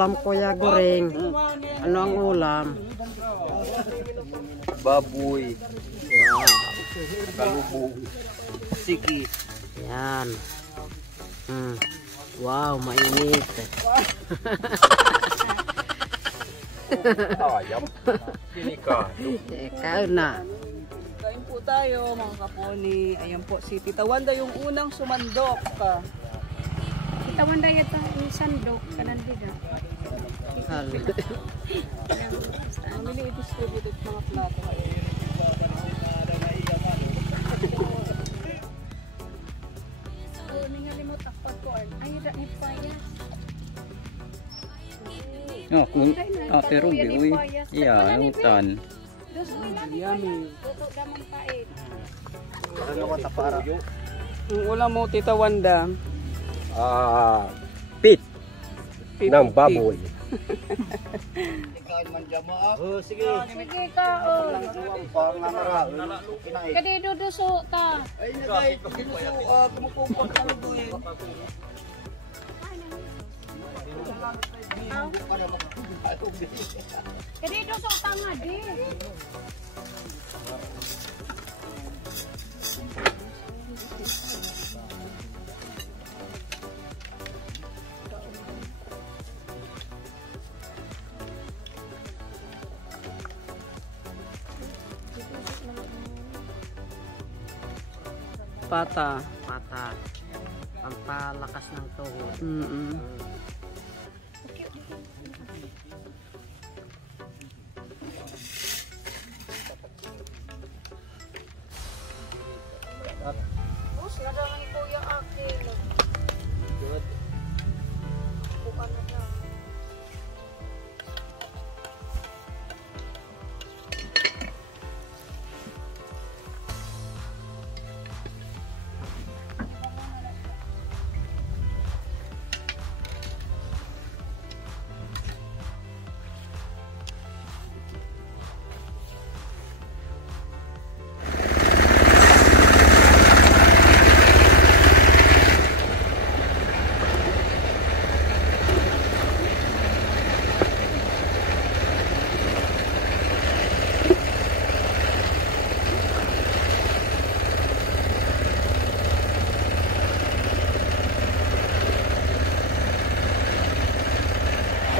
ulam, Kuya Goring? Ano ang ulam? Baboy. Kalubog. Sikis. Yan. Wow, mainit. Ayam. Delikado. Ikaw na. Kain po tayo mga kaponi. Ayan po si Tita Wanda yung unang sumandok. Tita Wanda yata yung sandok kanan diga. Family distributed mga plato kayo. Ningalimot akpad ko ay da ni payas. No, kung pero uy. Iya, ang tan. Dos ulan ni payas. Tuto damang pait. Yung ulam mo Tita Wanda. Pit Pit. ng baboy. Sige ka Kadi duduso ta. Ay nagay, kumukumpot na doon. Kadi duso ta nga di. Pata. Pata. Pampalakas ng tuhod. Bus na daw ni Kuya Akil. Bukan na daw.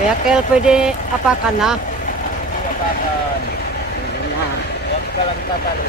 Kuya Kel, pwede apakan na? Apakan. Pwede na. Huwag ka lang tatalo.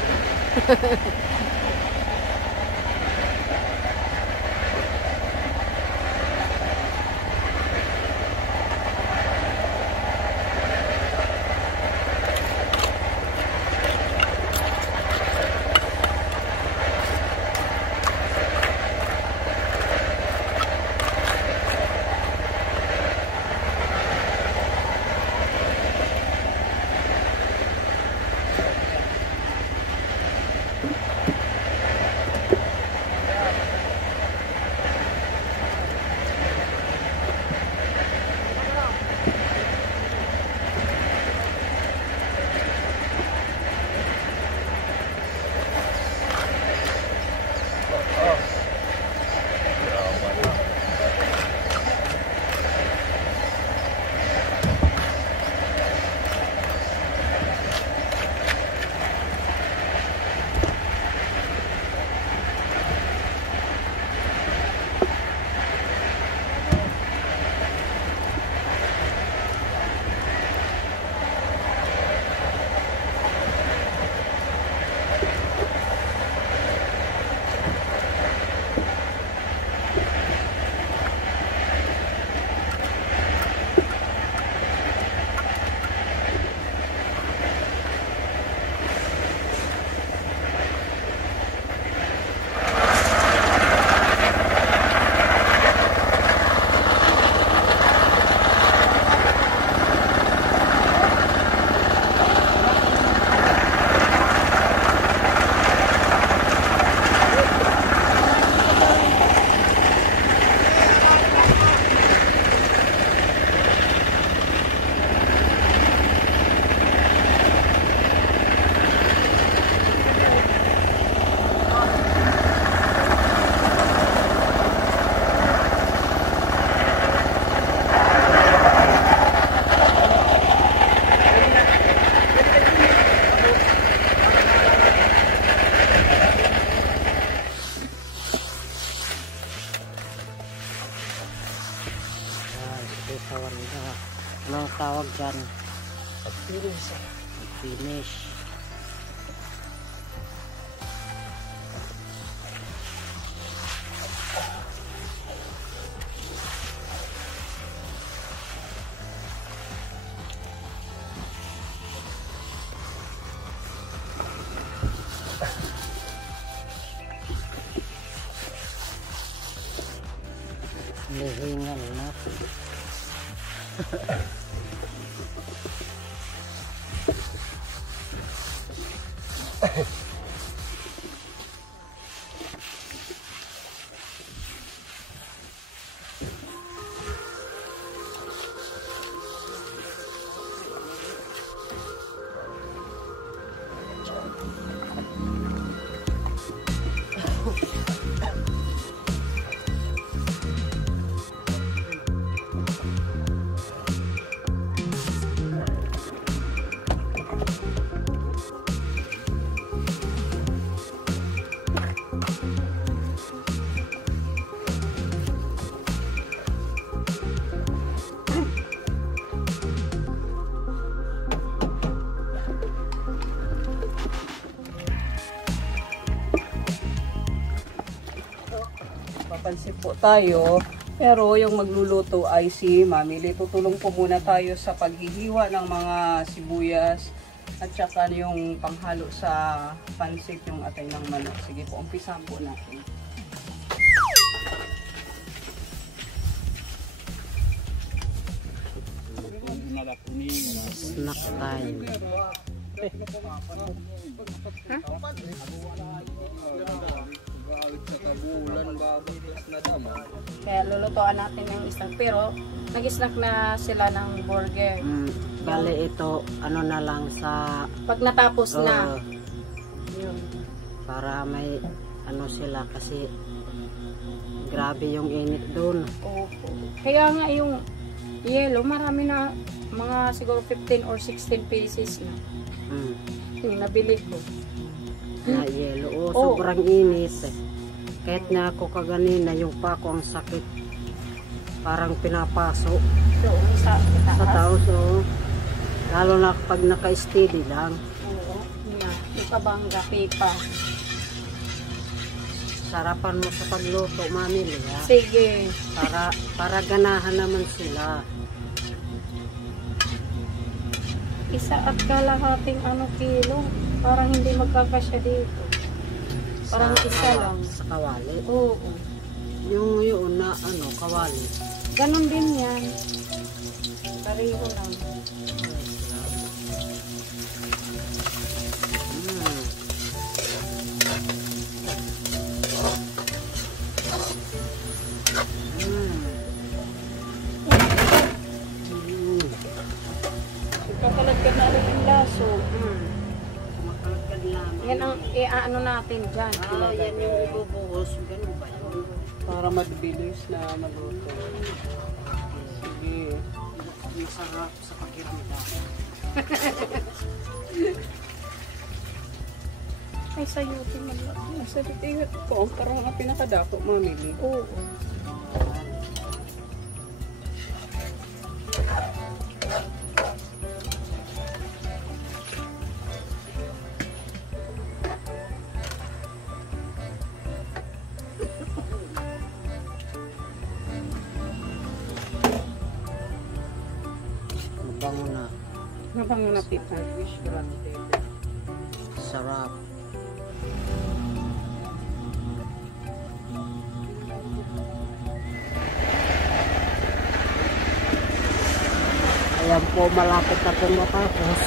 Anong tawag dyan? Finish. Lihingal na. Papansin po tayo, pero yung magluluto ay si Mami Lee. Tutulong po muna tayo sa paghihiwa ng mga sibuyas at saka yung panghalo sa pansit yung atay ng manok. Sige po, umpisahan po natin. Snack time. Kaya lulutuan natin yung isang. Pero nag-snack na sila ng burger. Bale ito, ano na lang sa... Pag natapos na. Yun. Para may ano sila kasi grabe yung init doon. Opo. Kaya nga yung yellow, marami na mga siguro 15 or 16 pieces na. Yung nabili ko. Na yelo. Oh, Oo. sobrang init. Kahit na ako kaganina, yung pa ko ang sakit. Parang pinapaso So, sa sa taas. tao. So, lalo na kapag naka-steady lang. Oo. Nga. Yung kabangga, pipa. Sarapan mo sa pagluto, Mami Lee, ha? Sige. Para ganahan naman sila. 1.5 kilo. Parang hindi magkakasya dito. Parang isa lang. Sa kawali. Oo. Yung yun na ano, kawali. Ganon din yan. Pareho lang. Kakalagkan na rin yung laso. Makalagkad lang. Yan ang iaano natin dyan. Yan yung ibubuhos. Ganun ba yun? Para mabilis na maluto. Sige. Yung sarap sa pakiramdam. Ay, sayutin mo lang. Sa titingat po, parang mga pinakadako, Mami Lee. Oo. Mabango na. Mabango na pita. Sarap. Ayan po, malapit na pong matapos.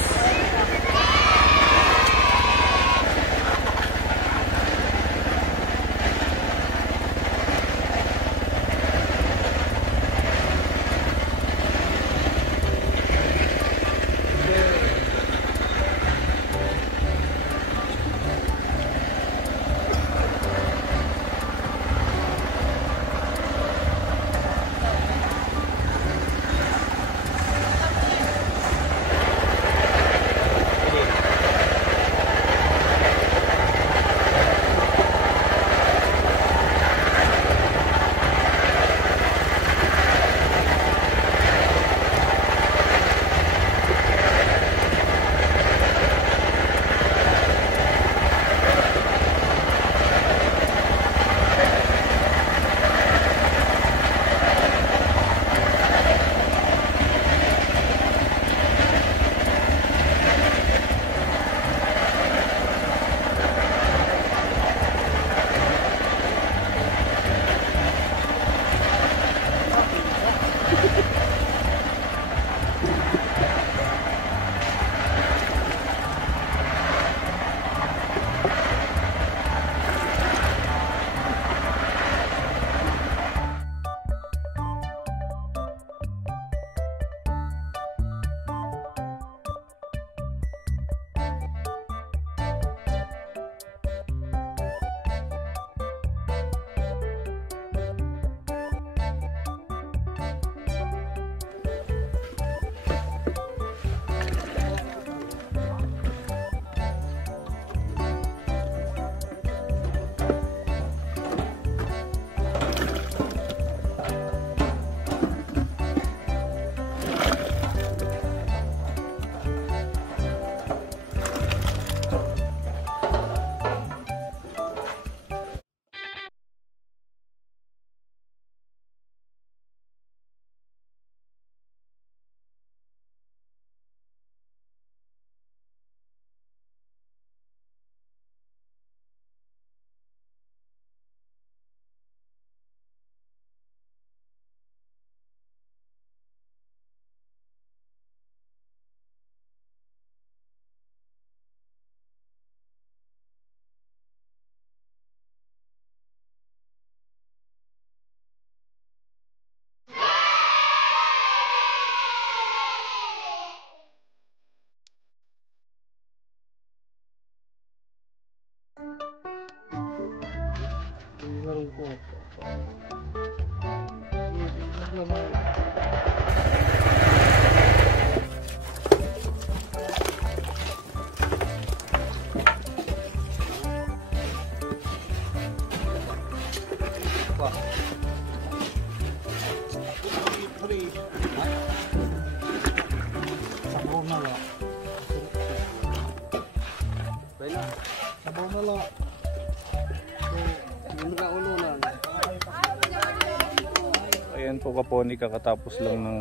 Ayan po Kaponi, kakatapos lang ng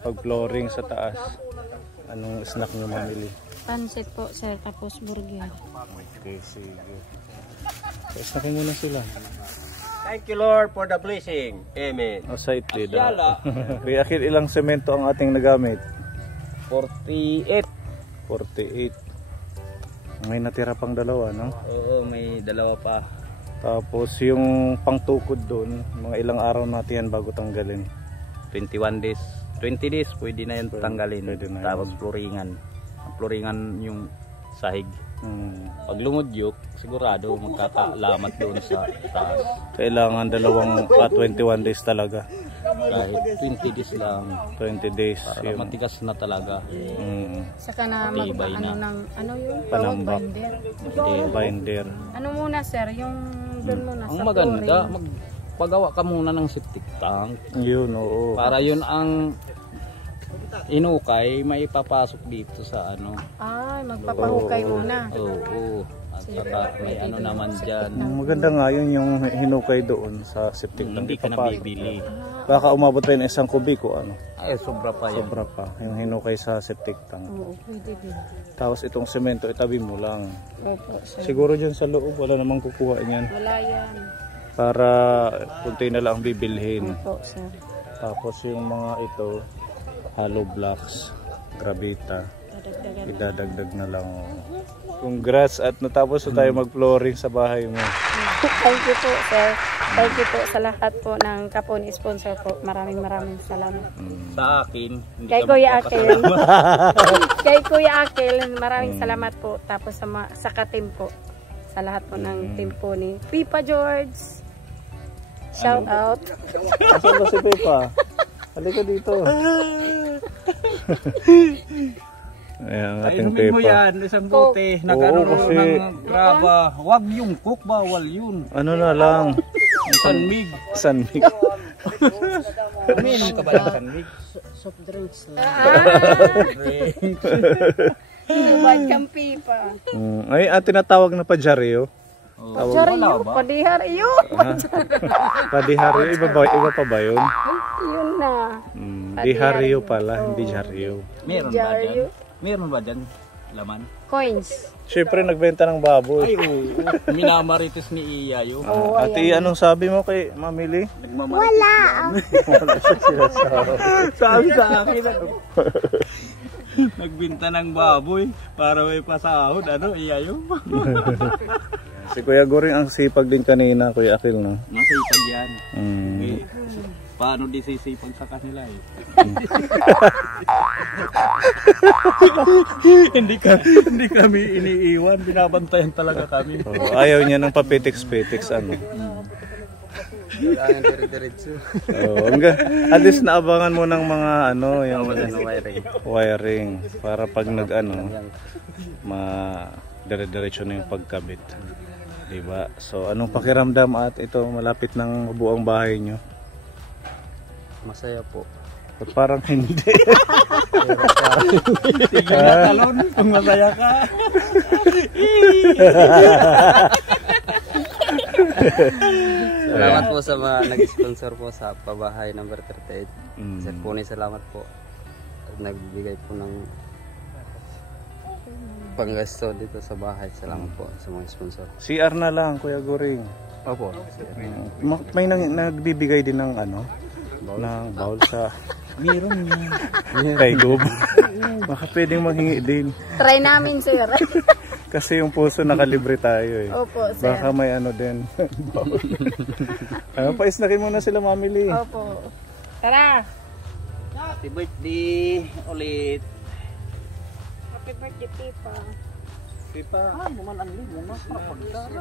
pag-flooring sa taas. Anong snack nyo mamili? Pansit po sir, tapos burger. Okay, sige. So, snackin muna sila. Thank you Lord for the blessing. Amen. Excited. Kaya akit ilang semento ang ating nagamit? 48. 48. May natira pang dalawa, no? Oo, may dalawa pa. Tapos yung pangtukod doon, mga ilang araw natin yan bago tanggalin. 21 days. 20 days pwede na yan tanggalin. Pwede na Tapos yan. floringan. Ang floringan yung sahig. Pag lumudyok, sigurado magkakalamat doon sa taas. Kailangan 21 days talaga. Kahit 20 days lang. 20 days. Para matigas na talaga. Saka na Matibay ano na. ng ano yung Panambak. binder. Binder. Ano muna sir, yung doon muna Ang sa maganda, flooring. magpagawa ka muna ng septic tank. Yun, oo. Para yun ang inukay, maipapasok dito sa ano. Ay, magpapahukay muna. Oo. At saka may ano naman dyan. Maganda nga yun yung hinukay doon sa septic tank. Hindi ka nabibili. Baka umabot pa yun 1 kubiko, ano? Ay, sobra pa yan. Sobra pa. Yung hinukay sa septic tank. Oo, pwede din. Tapos itong semento, itabi mo lang. Opo, sir. Siguro dyan sa loob, wala namang kukuha niyan. Wala yan. Para kunti na lang bibilhin. Opo, sir. Tapos yung mga ito, hollow blocks, gravita, Dadagdagan. idadagdag na lang. Congrats at natapos na tayo mag-flooring sa bahay mo. Thank you po, sir. Thank you po sa lahat po ng Kaponi sponsor po. Maraming salamat. Sa akin, hindi Kay ka Kuya Akil. magpapasalamat. Kay Kuya Akil, maraming salamat po. Tapos sa ka-team po. Sa lahat po ng team po ni Pipa George. Shout out. Asan ba si Pepa? Halika dito. Ayan, ang ating Inumin mo Pepa. yan, isang bote. Nag-ano kasi- ng graba. Huwag yung cook, bawal yun. Ano na lang? Sanmig. Sanmig. Uminom ka ba ng sanmig? Soft drinks lang. Bad kang Pipa. Ay, tinatawag na pa Jaryo. Pachariyo, padihariyo. Padiharyo, iba pa ba yun? Yun na. Diharyo pala, hindi Jaryo. Meron ba dyan? Meron ba dyan? Laman? Coins. Siyempre, nagbenta ng baboy. Ay, oo. Minamarites ni Iya yun. Ate, anong sabi mo kay Mamili? Wala. Sabi sa akin. Nagbinta ng baboy para may pasahod. Ano, Iya yun? Si Kuya Goring ang sipag din kanina, Kuya Akil, no? Masipag yan. Mm. Paano di sisipag sa kanila eh? hindi kami iniiwan, binabantayan talaga kami. Oh, ayaw niya ng papetiks-petiks, ano? At least naabangan mo ng mga ano, yung wiring para pag nag-ano, dire-diretso na yung pagkabit. Diba? So, anong pakiramdam at ito malapit ng buong bahay nyo? Masaya po. At parang hindi. Sige na talon kung masaya ka. Salamat po sa mga nag-sponsor po sa pabahay number 38. Sir Pony, salamat po. At nagbigay po ng panggasto dito sa bahay. Salamat po sa mga sponsor. CR na lang, Kuya Goring. Opo. May nagbibigay din ng ano? Ng bowl sa Meron niya. kay Gob. Baka pwedeng manghingi din. Try namin, sir. Kasi yung puso nakalibre tayo eh. Opo, sir. Baka may ano din. Paisnakin muna sila Mamili. Opo. Tara. Happy birthday ulit. Happy birthday, Pipa. Pipa, naman ang limo na pagdara.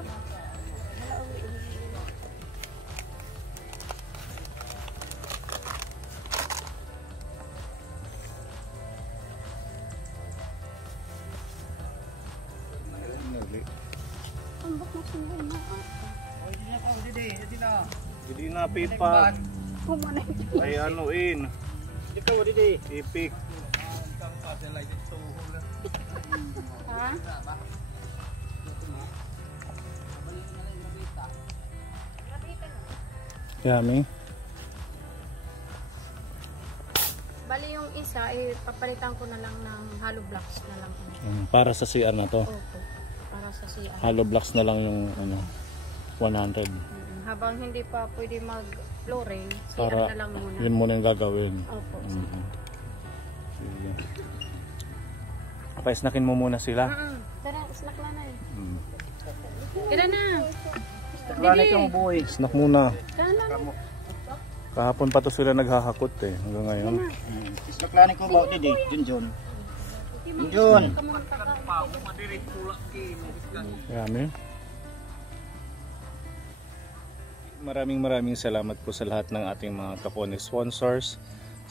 Hindi na Pipa. Ay anuin. Ikaw didi. Ipik. Ha? Yummy. Bali yung isa, papalitan ko na lang ng hollow blocks na lang. Para sa CR na to. Opo. Para sa CR. Hollow blocks na lang yung 100. Habang hindi pa pwede mag-flooring, CR Para na lang muna. yun muna yung gagawin. Opo. Sige. Pa-snackin mo muna sila. Tara, snack na eh. Mm. Tara na. Snack muna. Tara na. Kahapon pa to sila naghahakot hanggang ngayon. Saklani ko ba didi, Junjun. Junjun. Yummy. Maraming salamat po sa lahat ng ating mga Kapone sponsors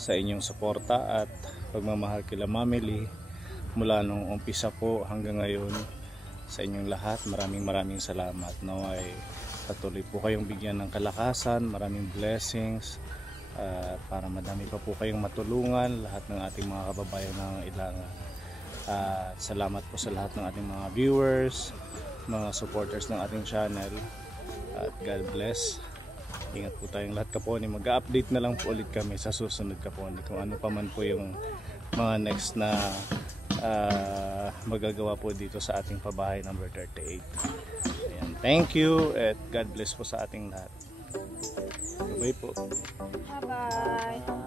sa inyong suporta at pagmamahal kila Mamily mula nung umpisa po hanggang ngayon. Sa inyong lahat, maraming salamat. Naway patuloy po kayong bigyan ng kalakasan, maraming blessings para madami pa po kayong matulungan lahat ng ating mga kababayan ng ilangan. Salamat po sa lahat ng ating mga viewers, mga supporters ng ating channel, at God bless. Ingat po tayong lahat, Kapone. Mag-update na lang po ulit kami sa susunod, Kapone, kung ano pa man po yung mga next na magagawa po dito sa ating pabahay number 38. Ayan. Thank you at God bless po sa ating lahat. Bye po. Bye-bye.